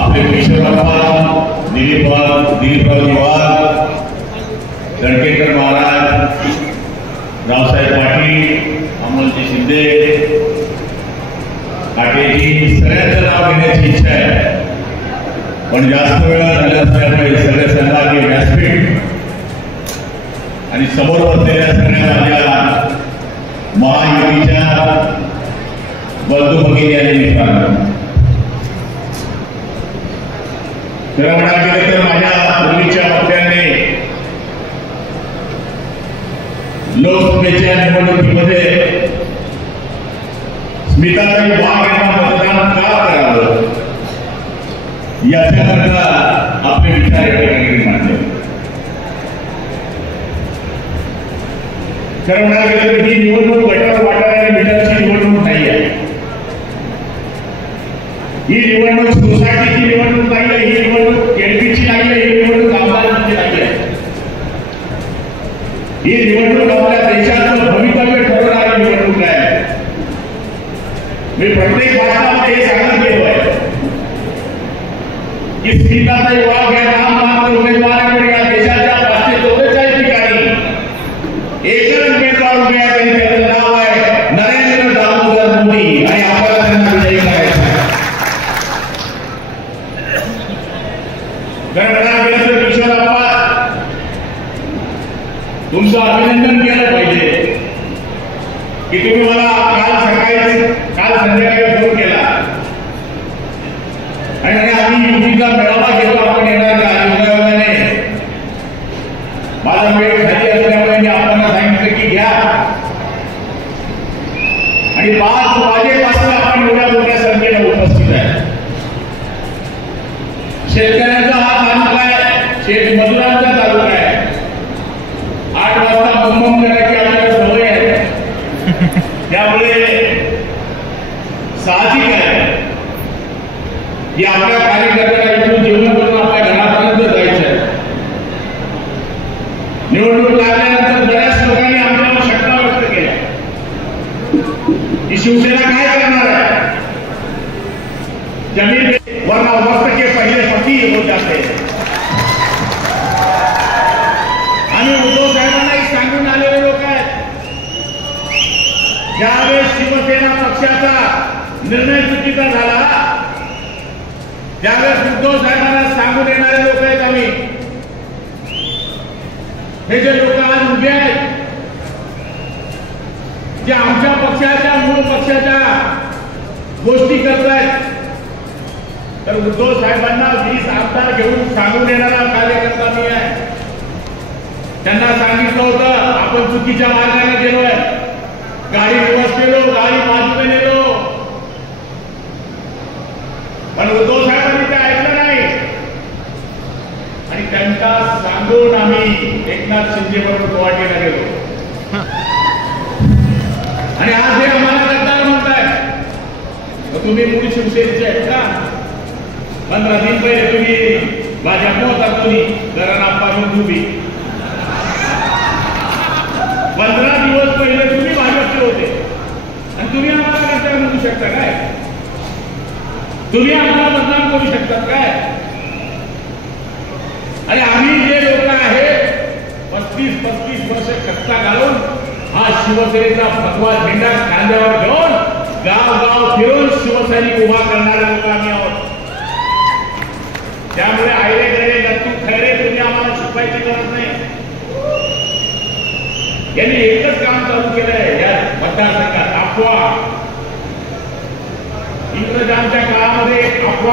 आपले किशोरप्पा, दिलीपराव दिवार, दणकेकर महाराज, रावसाहेब पाटील, अमोलजी शिंदे, काटेजी, सगळ्यांचं नाव घेण्याची इच्छा आहे, पण जास्त वेळ झाला असल्यामुळे सगळे सहभागी व्यासपीठ आणि समोर बसलेल्या सगळ्या माझ्या महायुतीच्या बंधू भगिनी आणि मित्रांनो, खरं म्हणायला गेलं तर माझ्या पूर्वीच्या वक्त्यांनी लोकसभेच्या निवडणुकीमध्ये स्मिताताई वाघ यांना मतदान का करावं याच्याकरता आपले विचार या ठिकाणी मांडले. खरं म्हणायला गेलं तर ही निवडणूक गटार वाटार मीटरची निवडणूक नाही आहे. ही निवडणूक सोसायटीची निवडणूक नाही आहे, ही निवडणूक केडपीची नाही आहे, ही निवडणूक आमदारांची नाही आहे. ही निवडणूक आपल्या देशाचं भवितव्य ठरवणारी निवडणूक आहे. मी प्रत्येक भाषणामध्ये हे सांगत गेलो आहे की स्मिताताई वाघ या नाममात्र उमेदवाराकडे या देशाच्या 544 ठिकाणी एकच उमेदवार उभे आहे, त्यांचं नाव आहे नरेंद्र दामोदर मोदी आणि आपल्याला त्यांना विजयी करायचं आहे. तर किशोरप्पा, तुमचं अभिनंदन केलं पाहिजे की तुम्ही मला काल संध्याकाळी फोन केला आणि आम्ही युतीचा मेळावा घेतो, आपण येणार का? योगायोगाने माझा वेळ झाली असल्यामुळे मी आपल्याला सांगितलं की घ्या आणि 5 वाजेपासून आपण एवढ्या मोठ्या संख्येने उपस्थित आहे. शेतकऱ्यांचा हा तालुका आहे, शेतमजुरांचा तालुका आहे. 8 वाजता बंबम करायची आपल्याला सवय आहे, त्यामुळे साहजिक आहे की आपल्या कार्यकर्त्याला इथून जेवण करून आपल्या घरापर्यंत जायचं आहे. निवडणूक लागल्यानंतर बऱ्याच लोकांनी आमच्यावर शंका व्यक्त केल्या की शिवसेना काय करणार आहे. जमीन वरना वक्त के पहिले पती हो जाते. आम्ही उद्धव साहेबांना सांगून आलेले लोक आहेत. ज्यावेळेस शिवसेना पक्षाचा निर्णय चुकीचा झाला त्यावेळेस उद्धव साहेबांना सांगून येणारे लोक आहेत आम्ही. हे जे लोक आज उभे आहेत, जे आमच्या पक्षाच्या मूळ पक्षाच्या गोष्टी करतायत, तर उद्धव साहेबांना 20 आमदार घेऊन सांगून येणारा कार्यकर्ता मी आहे. त्यांना सांगितलं होतं आपण चुकीच्या मार्गाने गेलोय, गाडी रिवर्स केलो, गाडी बाजूने नेलो, पण उद्धव साहेबांनी ते ऐकलं नाही आणि त्यांना सांगून आम्ही एकनाथ शिंदे बरोबर गुवाहाटीला गेलो आणि आज हे आम्हाला गद्दार म्हणताय. तुम्ही मूळ शिवसेनेचे आहेत का? 15 दिन पहिले तुम्ही भाजप होता, तुम्ही घरापासून तुम्ही 15 दिवस पहिले तुम्ही भाजपचे होते आणि तुम्ही आम्हाला गद्दार म्हणू शकता काय? तुम्ही आम्हाला मतदान करू शकतात काय? आणि आम्ही जे लोक आहेत 35 वर्ष कष्टा घालून हा शिवसेनेचा भगवा झेंडा खांद्यावर घेऊन गाव फिरून शिवसैनिक उभा करणारे लोक आम्ही आहोत. त्यामुळे आयरे गरे नक्की खैरे तुम्ही आम्हाला शिकवायची गरज नाही. यांनी एकच काम चालू केलंय या मतदारसंघात, अफवा. इंग्रजांच्या काळामध्ये अफवा